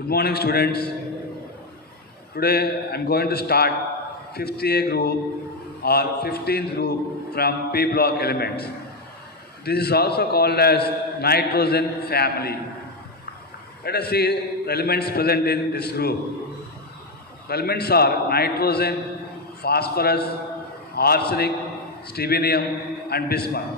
Good morning, students. Today I am going to start 5th A group or 15th group from P block elements. This is also called as nitrogen family. Let us see the elements present in this group. The elements are nitrogen, phosphorus, arsenic, stibinium, and bismuth.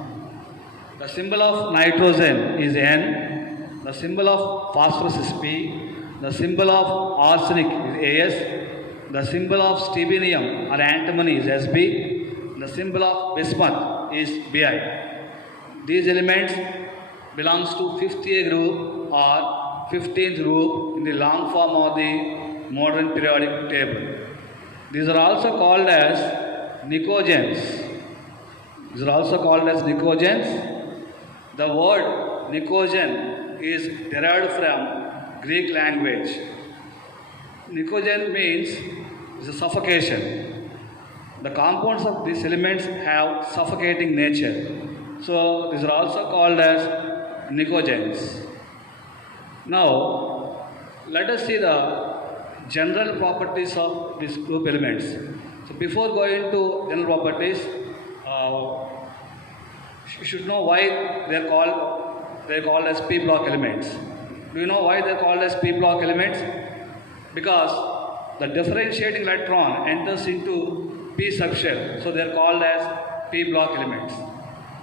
The symbol of nitrogen is N, the symbol of phosphorus is P, the symbol of arsenic is AS, the symbol of stibinium or antimony is SB, the symbol of bismuth is Bi. These elements belongs to 5th A group or 15th group in the long form of the modern periodic table. These are also called as nicogens. These are also called as nicogens. The word nicogen is derived from Greek language. Nicogen means is a suffocation. The compounds of these elements have suffocating nature. So these are also called as nicogens. Now let us see the general properties of these group elements. So before going to general properties, you should know why they are called as P block elements. Do you know why they are called as P block elements? Because the differentiating electron enters into P subshell, so they are called as P block elements.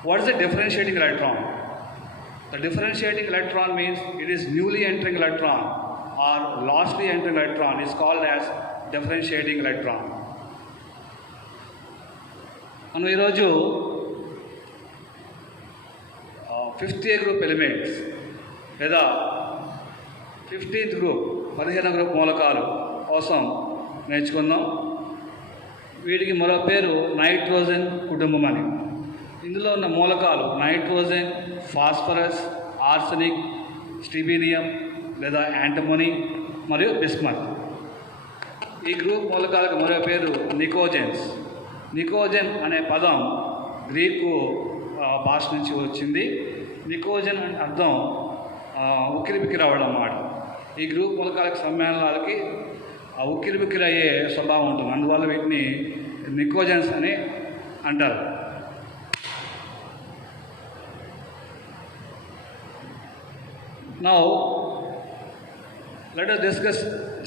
What is the differentiating electron? The differentiating electron means it is newly entering electron or lastly entering electron is called as differentiating electron. మనం ఈరోజు 5th A group elements లేదా 15th group 15వ గ్రూప్ మూలకాలు కోసం నేర్చుకుందాం. వీటికి మరో పేరు నైట్రోజన్ కుటుంబం అని. ఇందులో ఉన్న మూలకాలు నైట్రోజన్, ఫాస్ఫరస్, ఆర్సెనిక్, స్టిబినియం లేదా యాంటమోనీ మరియు బిస్మత్. ఈ గ్రూప్ మూలకాలకు మరో పేరు నికోజెన్స్. నికోజన్ అనే పదం గ్రీకు భాష నుంచి వచ్చింది. నికోజన్ అంటే అర్థం ఉక్కిరిబిక్కిరి అవ్వడం అన్నమాట. ఈ గ్రూప్ మూలకాలకు సమ్మేళనాలకి ఉక్కిరిబిక్కిరి అయ్యే స్వభావం ఉంటుంది. అందువల్ల వీటిని నికోజన్స్ అని అంటారు. Now let us discuss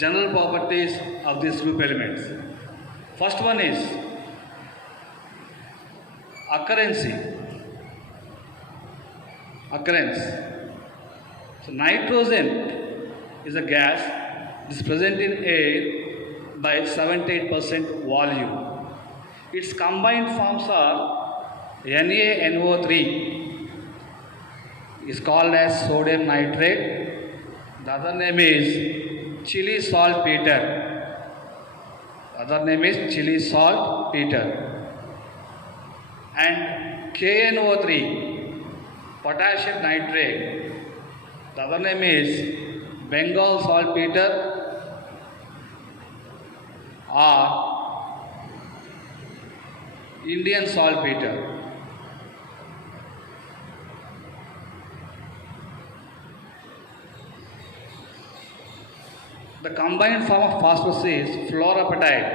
general properties of these group elements. First one is occurrence. So nitrogen is a gas. It is present in air by 78% volume. Its combined forms are NaNO3 is called as sodium nitrate. The other name is chili saltpeter. And KNO3, potassium nitrate. The other name is Bengal saltpeter or Indian saltpeter. The combined form of phosphorus is fluorapatite.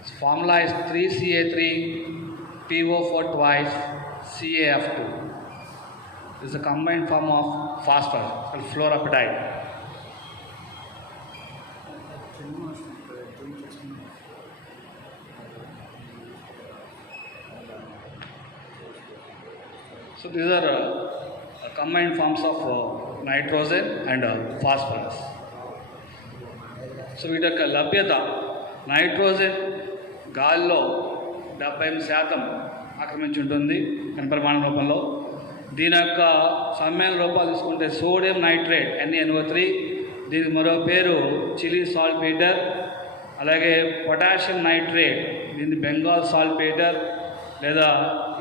Its formula is 3Ca3PO4 twice CaF2. This is a combined form of phosphorus called fluorapatite. So these are combined forms of nitrogen and phosphorus. So వీటి యొక్క లభ్యత నైట్రోజన్ గాలిలో 78% ఆక్రమించి ఉంటుంది కణపరిమాణం రూపంలో. దీని యొక్క సమ్మేళన రూపాలు తీసుకుంటే సోడియం నైట్రేట్ NaNO3, దీనికి మరో పేరు చిలీ సాల్ట్పీటర్. అలాగే పొటాషియం నైట్రేట్, దీన్ని బెంగాల్ సాల్ట్పీటర్ లేదా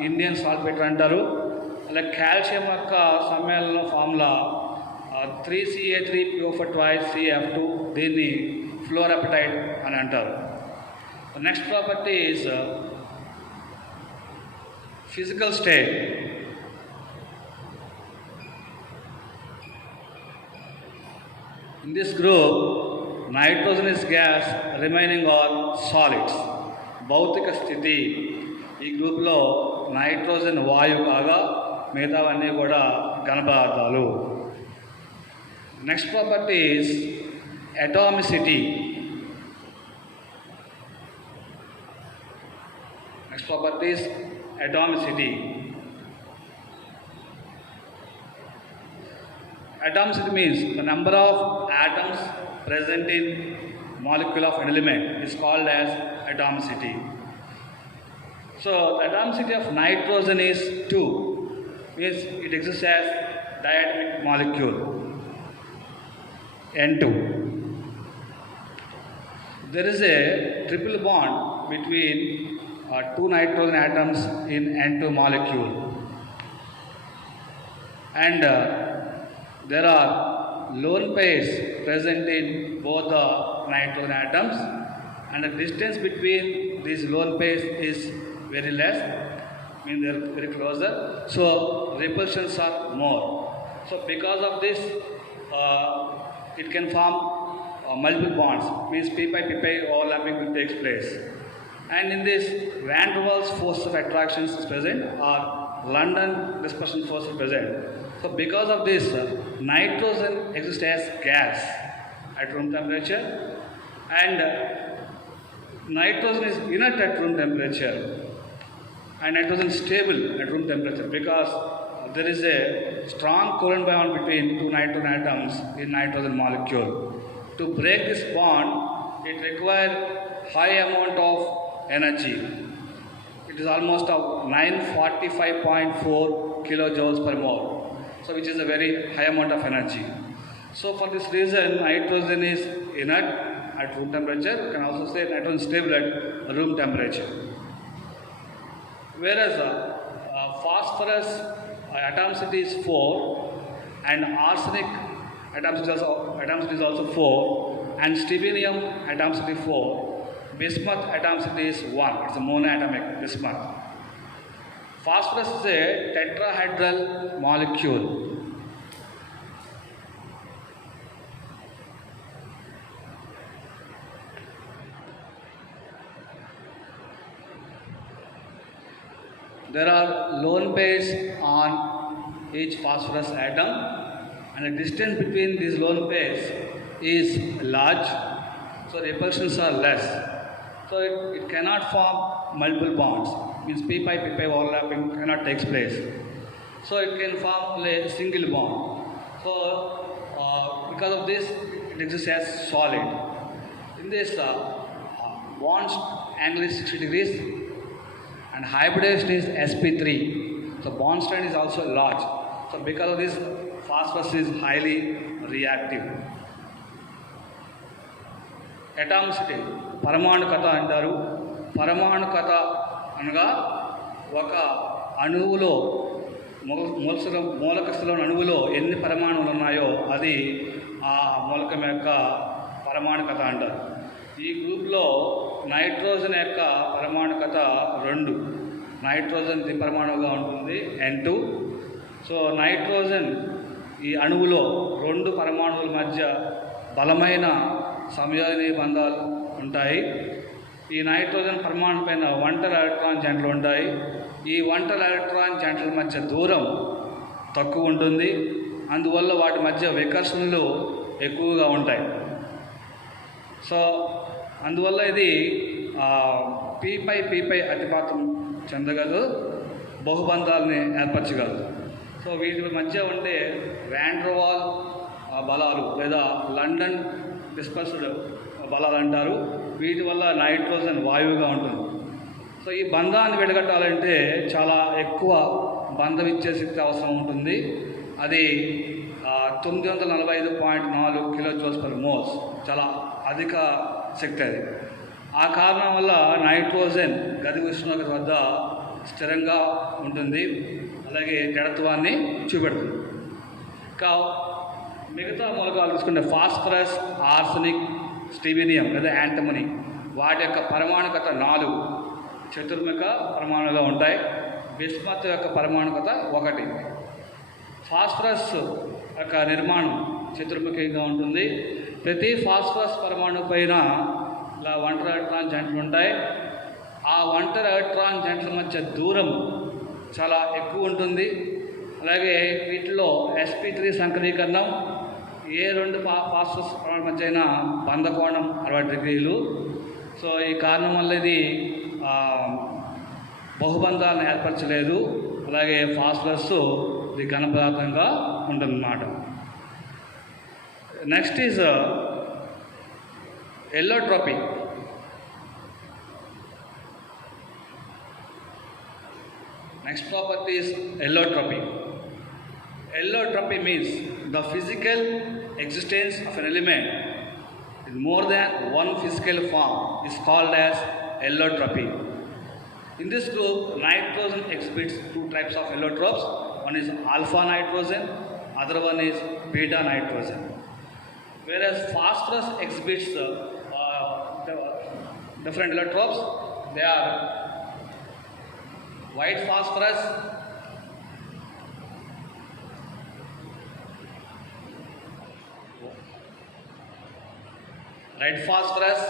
ఇండియన్ సాల్ట్పీటర్ అంటారు. అలాగే కాల్షియం యొక్క సమ్మేళన ఫార్ములా 3Ca3PO4 twice CaF2, దీన్ని fluorapatite అని అంటారు. The next property is physical state. In this group, nitrogen is gas, remaining all solids. భౌతిక స్థితి ఈ గ్రూప్లో నైట్రోజన్ వాయువు కాగా మిగతావన్నీ కూడా ఘన పదార్థాలు. Next property is atomicity. Next property is atomicity. Atomicity means the number of atoms present in molecule of an element is called as atomicity. So the atomicity of nitrogen is 2, means it exists as diatomic molecule N2. There is a triple bond between two nitrogen atoms in N2 molecule, and there are lone pairs present in both the nitrogen atoms, and the distance between these lone pairs is very less, means they are very closer, so repulsions are more. So because of this it can form multiple bonds, means p pi overlapping will take place. And in this, Van der Waals force of attraction is present, or London dispersion force is present. So because of this, nitrogen exists as gas at room temperature, and nitrogen is inert at room temperature, and nitrogen is stable at room temperature because there is a strong covalent bond between two nitrogen atoms in nitrogen molecule. To break this bond, it requires high amount of energy. It is almost of 945.4 kilojoules per mole, so which is a very high amount of energy. So for this reason, nitrogen is inert at room temperature. You can also say nitrogen is stable at room temperature. Whereas phosphorus atomicity is 4, and arsenic atomicity is also 4, and stibinium atomicity 4. Bismuth atomicity is 1. It's a monoatomic bismuth. Phosphorus is a tetrahedral molecule. There are lone pairs on each phosphorus atom, and the distance between these lone pairs is large, so repulsions are less. So it cannot form multiple bonds, means p pi overlapping cannot take place. So it can form a single bond. So because of this, it exists as solid. In this, bonds angle is 60 degrees, and hybridization is sp3. So bond strength is also large. So because of this, phosphorus is highly reactive. Atomicity, పరమాణుకత అంటారు. పరమాణుకత అనగా ఒక అణువులో మూలకస్థలోని అణువులో ఎన్ని పరమాణువులు ఉన్నాయో అది ఆ మూలకం యొక్క పరమాణుకత అంటారు. ఈ గ్రూప్లో నైట్రోజన్ యొక్క పరమాణుకత 2. నైట్రోజన్ ద్విపరమాణువుగా ఉంటుంది N2. సో నైట్రోజన్ ఈ అణువులో 2 పరమాణువుల మధ్య బలమైన సంయోజనీయ బంధాలు ఉంటాయి. ఈ నైట్రోజన్ పరమాణు పైన ఒంటరి ఎలక్ట్రాన్ జంటలు ఉంటాయి. ఈ ఒంటరి ఎలక్ట్రాన్ జంటల మధ్య దూరం తక్కువ ఉంటుంది, అందువల్ల వాటి మధ్య వికర్షణలు ఎక్కువగా ఉంటాయి. సో అందువల్ల ఇది పీపై అతిపాతం చెందగలదు, బహుబంధాలని ఏర్పరచగలదు. సో వీటి మధ్య ఉండే వాన్ డెర్ వాల్ బలాలు లేదా లండన్ డిస్పర్స్డ్ బలాలు అంటారు. వీటి వల్ల నైట్రోజన్ వాయువుగా ఉంటుంది. సో ఈ బంధాన్ని విడగట్టాలంటే చాలా ఎక్కువ బంధం ఇచ్చే శక్తి అవసరం ఉంటుంది. అది 945.4 కిలోజౌల్స్ పర్ మోల్స్, చాలా అధిక శక్తి అది. ఆ కారణం వల్ల నైట్రోజన్ గది ఉష్ణోగ్రత వద్ద స్థిరంగా ఉంటుంది, అలాగే జడత్వాన్ని చూపెడుతుంది. ఇంకా మిగతా మూలకాలు తీసుకుంటే ఫాస్ఫరస్, ఆర్సనిక్, స్టిబినియం లేదా యాంటమనీ, వాటి యొక్క పరమాణుకత 4 చతుర్ముఖ పరమాణుగా ఉంటాయి. బిస్మత్ యొక్క పరమాణుకత 1. ఫాస్ఫరస్ యొక్క నిర్మాణం చతుర్ముఖంగా ఉంటుంది. ప్రతి ఫాస్ఫరస్ పరమాణు పైన ఇలా ఒంటరి ఎలక్ట్రాన్ జంటలు ఉంటాయి. ఆ ఒంటరి ఎలక్ట్రాన్ జంటల మధ్య దూరం చాలా ఎక్కువ ఉంటుంది. అలాగే వీటిలో sp3 సంకరీకరణం ఏ రెండు ఫాస్ఫరస్ పరమాణుల మధ్య అయినా బంధకోణం 60 డిగ్రీలు. సో ఈ కారణం వల్ల ఇది బహుబంధాలను ఏర్పరచలేదు. అలాగే ఫాస్ఫరస్ ఇది ఘన పదార్థంగా ఉంటుందన్నమాట. Next is allotropy. Next property is allotropy. Allotropy means the physical existence of an element in more than one physical form is called as allotropy. In this group, nitrogen exhibits two types of allotropes. One is alpha nitrogen, other one is beta nitrogen. Whereas phosphorus exhibits the different allotropes. They are white phosphorus, red phosphorus,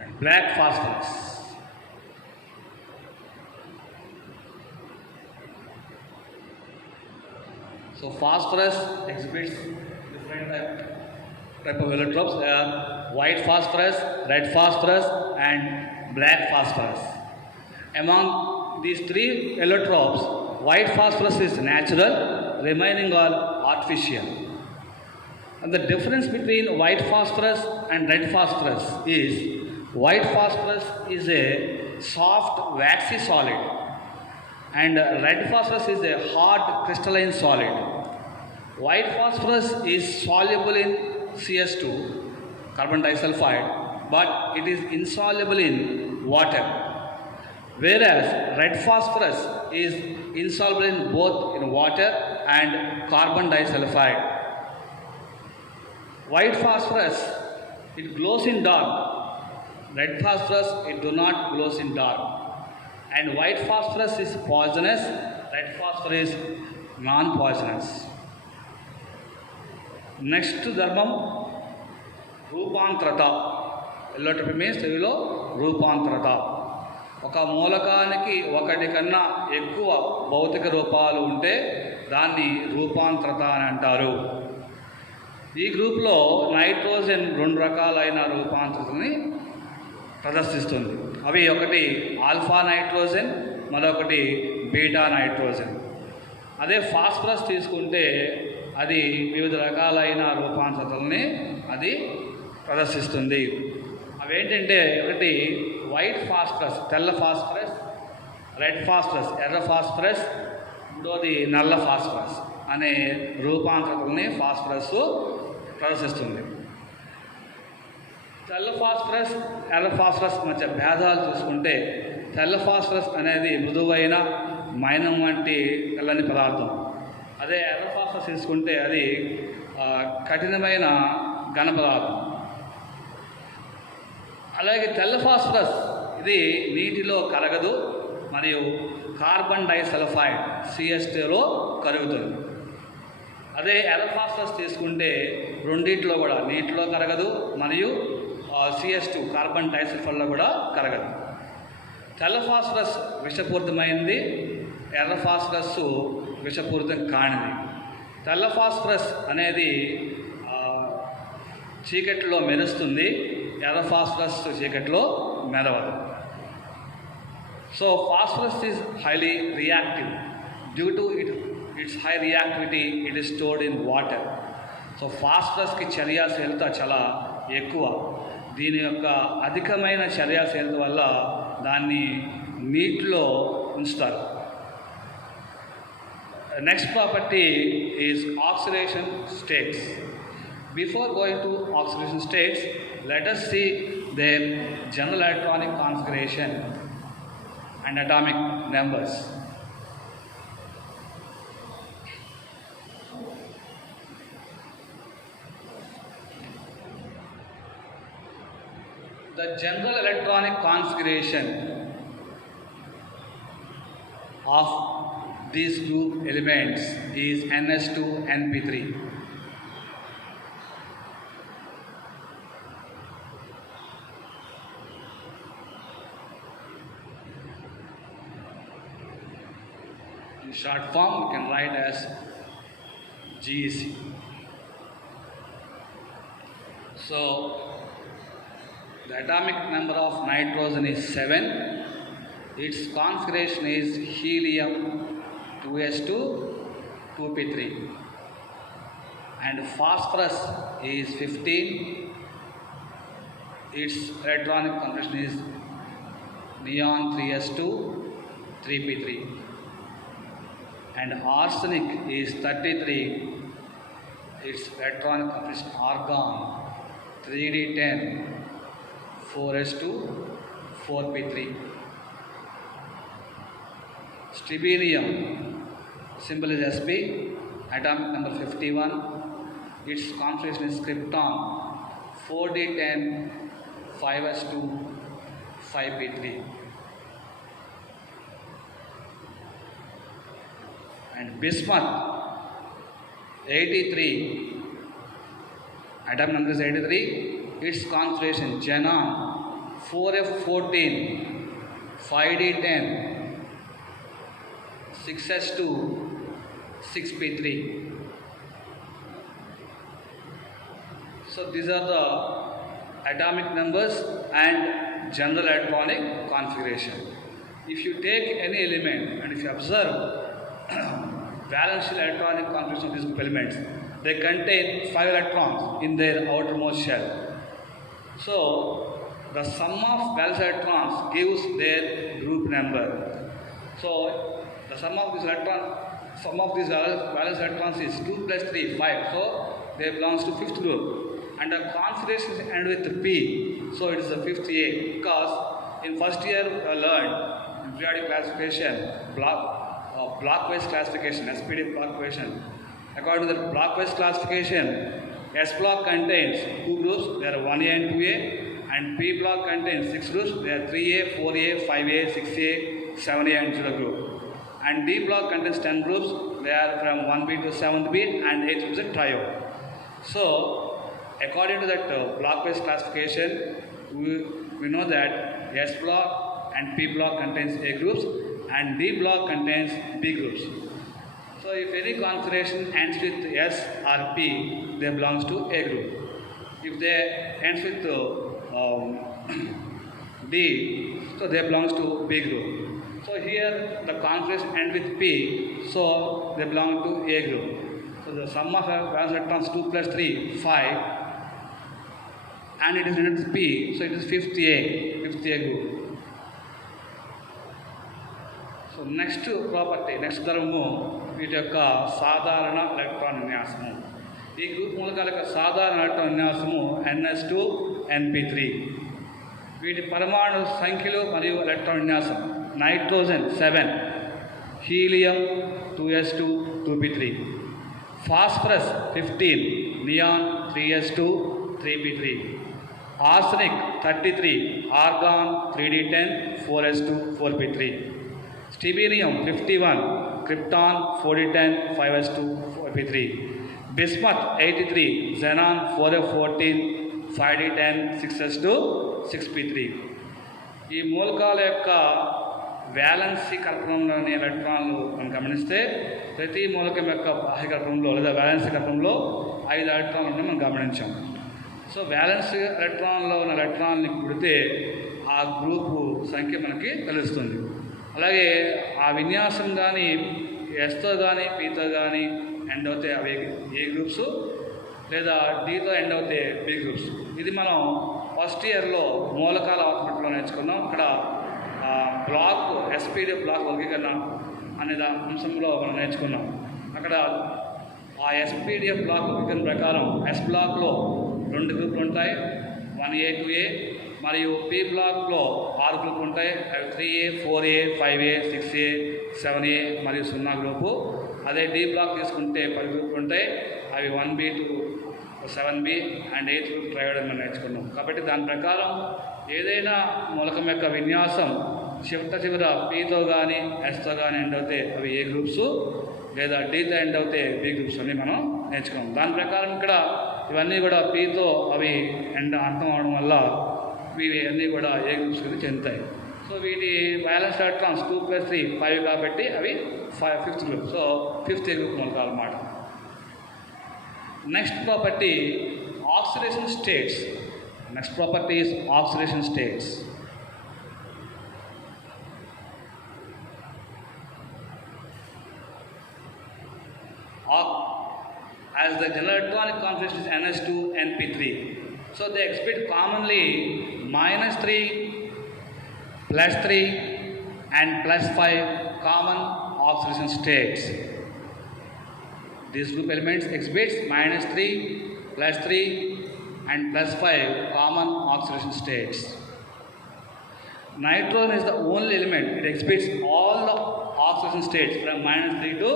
and black phosphorus. So phosphorus exhibits different type of allotropes. They are white phosphorus, red phosphorus, and black phosphorus. Among these three allotropes, white phosphorus is natural, remaining all artificial. And the difference between white phosphorus and red phosphorus is white phosphorus is a soft, waxy solid, and red phosphorus is a hard, crystalline solid. White phosphorus is soluble in CS2, carbon disulfide, but it is insoluble in water. Whereas red phosphorus is insoluble in both in water and carbon disulfide. White phosphorus, it glows in dark. Red phosphorus, it do not glows in dark. And white phosphorus is poisonous, red phosphorus is non-poisonous. Next ధర్మం రూపాంతరత. ఎల్లోట్రోపీ మీన్స్ తెలుగులో రూపాంతరత. ఒక మూలకానికి ఒకటి కన్నా ఎక్కువ భౌతిక రూపాలు ఉంటే దాన్ని రూపాంతరత అని అంటారు. ఈ గ్రూప్లో నైట్రోజన్ 2 రకాలైన రూపాంతరతని ప్రదర్శిస్తుంది. అవి ఒకటి ఆల్ఫా నైట్రోజన్, మరొకటి బీటా నైట్రోజన్. అదే ఫాస్ఫరస్ తీసుకుంటే అది వివిధ రకాలైన రూపాంతరతల్ని అది ప్రదర్శిస్తుంది. అవేంటంటే ఒకటి వైట్ ఫాస్ఫరస్, తెల్ల ఫాస్ఫరస్, రెడ్ ఫాస్ఫరస్, ఎర్ర ఫాస్ఫరస్, మూడోది నల్ల ఫాస్ఫరస్ అనే రూపాంతరతల్ని ఫాస్ఫరస్ ప్రదర్శిస్తుంది. తెల్ల ఫాస్ఫరస్, ఎర్ర ఫాస్ఫరస్ మధ్య భేదాలు చూసుకుంటే తెల్ల ఫాస్ఫరస్ అనేది మృదువైన మైనం వంటి తెల్లని పదార్థం. అదే ఎర్ర ఫాస్ఫరస్ తీసుకుంటే అది కఠినమైన ఘన పదార్థం. అలాగే తెల్ల ఫాస్ఫరస్ ఇది నీటిలో కరగదు మరియు కార్బన్ డైసల్ఫైడ్ CS2లో కరుగుతుంది. అదే ఎర్ర ఫాస్ఫరస్ తీసుకుంటే రెండిట్లో కూడా నీటిలో కరగదు మరియు CS2 కార్బన్ డైసల్ఫైడ్లో కూడా కరగదు. తెల్ల ఫాస్ఫరస్ విషపూరితమైనది, ఎర్ర ఫాస్ఫరస్ విషపూరితం కానిది. తెల్ల ఫాస్ఫరస్ అనేది చీకటిలో మెరుస్తుంది, ఎర్ర ఫాస్ఫరస్ చీకటిలో మెరవదు. So phosphorus is highly reactive. Due to its high reactivity it is stored in water. So ఫాస్ఫరస్కి చర్యాశీలత చాలా ఎక్కువ. దీని యొక్క అధికమైన చర్యాశీలత వల్ల దాన్ని నీటిలో ఉంచుతారు. Next property is oxidation states. Before going to oxidation states, let us see their general electronic configuration and atomic numbers. The general electronic configuration of these group elements is NS2-NP3. In short form, we can write as GEC. So, the atomic number of nitrogen is 7. Its configuration is helium 2s2 2p3, and phosphorus is 15. Its electronic configuration is neon 3s2 3p3, and arsenic is 33. Its electronic configuration argon 3d10 4s2 4p3. Stiberium, symbol is Sp, atomic number 51. Its configuration is krypton 4d10 5s2 5p3. And bismuth 83, atom number is 83. Its configuration xenon 4f14 5d10 6s2 6p3. So these are the atomic numbers and general electronic configuration. If you take any element and if you observe valence electronic configuration of these group elements, they contain 5 electrons in their outermost shell. So the sum of valence electrons gives their group number. So the sum of these valence electrons is 2 plus 3 5. So they belongs to 5th group. And the configuration end with P. So it is the 5th A, because in first year we learned in periodic classification blockwise classification, SPD blockization. According to the blockwise classification, S block contains 2 groups, there are 1A and 2A, and P block contains 6 groups, there are 3A, 4A, 5A, 6A, 7A and 0 group. And D block contains 10 groups, they are from 1B to 7th B, and 8 groups are trio. So, according to that blockwise classification, we know that S block and P block contains A groups, and D block contains B groups. So if any configuration ends with S or P, they belongs to A group. If they ends with D, so they belongs to B group. So here the configuration ends with P, so they belong to A group. So the sum of valence electrons 2 plus 3, 5, and it is ended with P, so it is 5th A group. So next property, next ధర్మము వీటి యొక్క సాధారణ ఎలక్ట్రాన్ విన్యాసము. ఈ గ్రూప్ మూలకాల యొక్క సాధారణ ఎలక్ట్రాన్ విన్యాసము NS2-NP3. వీటి పరమాణు సంఖ్యలు మరియు ఎలక్ట్రాన్ విన్యాసం: నైట్రోజన్ 7, helium 2s2 2p3, phosphorus 15, neon 3s2 3p3, arsenic 33, organ 3d10 4s2 4p3, Stiberium 51, krypton 4d10 5s2 4p3, bismuth 83, xenon 4f14 5d10 6s2 6p3. ఈ మూలకాల యొక్క వ్యాలెన్సీ కల్పనంలోని ఎలక్ట్రాన్లు మనం గమనిస్తే ప్రతి మూలకం యొక్క బాహ్య కల్పనంలో లేదా వ్యాలెన్సీ కల్పనంలో 5 ఎలక్ట్రాన్లు ఉన్నాయని మనం గమనించాం. సో వ్యాలెన్సీ ఎలక్ట్రాన్లో ఉన్న ఎలక్ట్రాన్ని కుడితే ఆ గ్రూపు సంఖ్య మనకి తెలుస్తుంది. అలాగే ఆ విన్యాసం కానీ ఎస్తో కానీ పీతో కానీ ఎండ్ అవుతాయి అవి ఏ గ్రూప్స్, లేదా డీతో ఎండ్ అవుతాయి బి గ్రూప్స్. ఇది మనం ఫస్ట్ ఇయర్లో మూలకాల ఆత్మట్లో నేర్చుకున్నాం. అక్కడ బ్లాక్ SPD బ్లాక్ వర్గీకరణ అనే అంశంలో మనం నేర్చుకున్నాం. అక్కడ ఆ SPDF బ్లాక్ వర్గీకరణ ప్రకారం S బ్లాక్లో 2 గ్రూపులు ఉంటాయి, 1A 2A, మరియు P బ్లాక్లో 6 గ్రూపులు ఉంటాయి, అవి 3A 4A 5A 6A 7A మరియు 0 గ్రూపు. అదే D బ్లాక్ తీసుకుంటే 10 గ్రూపులు ఉంటాయి, అవి 1B to 7B and 8 group triode అని మనం నేర్చుకున్నాం. కాబట్టి దాని ప్రకారం ఏదైనా మూలకం యొక్క విన్యాసం చివర పీతో కానీ ఎస్తో కానీ ఎండ్ అవుతే అవి ఏ గ్రూప్స్, లేదా డీతో ఎండ్ అవుతే బి గ్రూప్స్ అని మనం నేర్చుకున్నాం. దాని ప్రకారం ఇక్కడ ఇవన్నీ కూడా పీతో అవి ఎండ్ అంతం అవడం వల్ల ఇవి అన్నీ కూడా ఏ గ్రూప్స్ కింద చెందుతాయి. సో వీటి బ్యాలెన్స్ ఎలక్ట్రాన్స్ 2 + 3 5 కాబట్టి అవి 5th గ్రూప్. సో 5th ఏ గ్రూప్ మూలకాలు అన్నమాట. Next property oxidation states. Next property is oxidation states. As the general electronic configuration is NS2 NP3, so they exhibit commonly -3, +3 and +5 common oxidation states. These group elements exhibits -3, +3 and +5 common oxidation states. Nitrogen is the only element that exhibits all the oxidation states from -3 to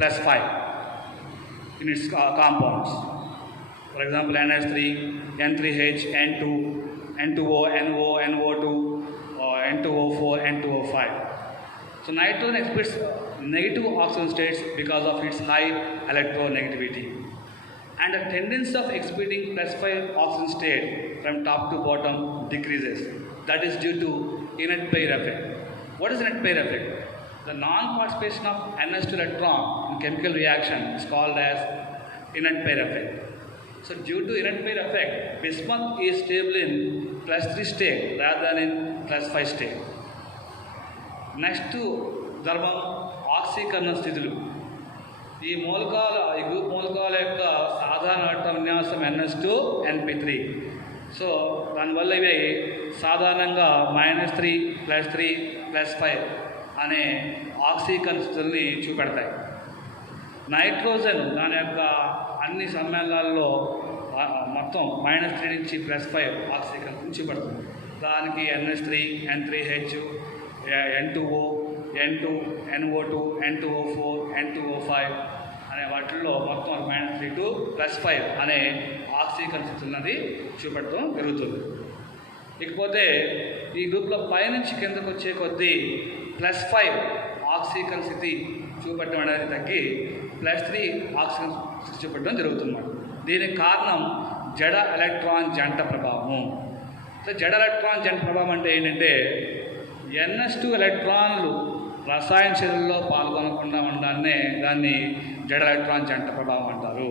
+5 in its compounds. For example, NH3, N3H, N2, N2O, NO, NO2, N2O4, N2O5. So nitrogen exhibits negative oxidation states because of its high electronegativity. And the tendency of exhibiting +5 oxidation state from top to bottom decreases. That is due to inert pair effect. What is inert pair effect? The non-participation of NH2 electron in chemical reaction is called as inert pair effect. So due to inert pair effect, bismuth is stable in +3 state rather than in +5 state. Next ధర్మం ఆక్సీకరణ స్థితులు. ఈ గ్రూప్ మూలకాల యొక్క సాధారణ ఎలక్ట్రాన్ విన్యాసం NS2 NP3. So దానివల్ల ఇవి సాధారణంగా -3, +3, +5 అనే ఆక్సీకరణ స్థితుల్ని చూపెడతాయి. నైట్రోజన్ దాని యొక్క అన్ని సమ్మేళనాల్లో మొత్తం -3 నుంచి +5 ఆక్సీకరణ చూపెడుతుంది. దానికి NH3, N3H, N2O, N2, NO2, N2O4, N2O5 అనే వాటిల్లో మొత్తం -3 to +5 అనే ఆక్సీకరణ స్థితులన్నది చూపెట్టడం జరుగుతుంది. ఇకపోతే ఈ గ్రూప్లో పైనుంచి కిందకు వచ్చే కొద్దీ +5 ఆక్సీకరణ స్థితి చూపెట్టడం అనేది తగ్గి +3 ఆక్సీకరణ స్థితి చూపెట్టడం జరుగుతుంది. దీనికి కారణం జడ ఎలక్ట్రాన్ జంట ప్రభావము. సో జడ ఎలక్ట్రాన్ జంట ప్రభావం అంటే ఏంటంటే NH2 ఎలక్ట్రాన్లు రసాయన చర్యల్లో పాల్గొనకుండా ఉండడాన్నే దాన్ని జడ ఎలక్ట్రాన్ జంట ప్రభావం అంటారు.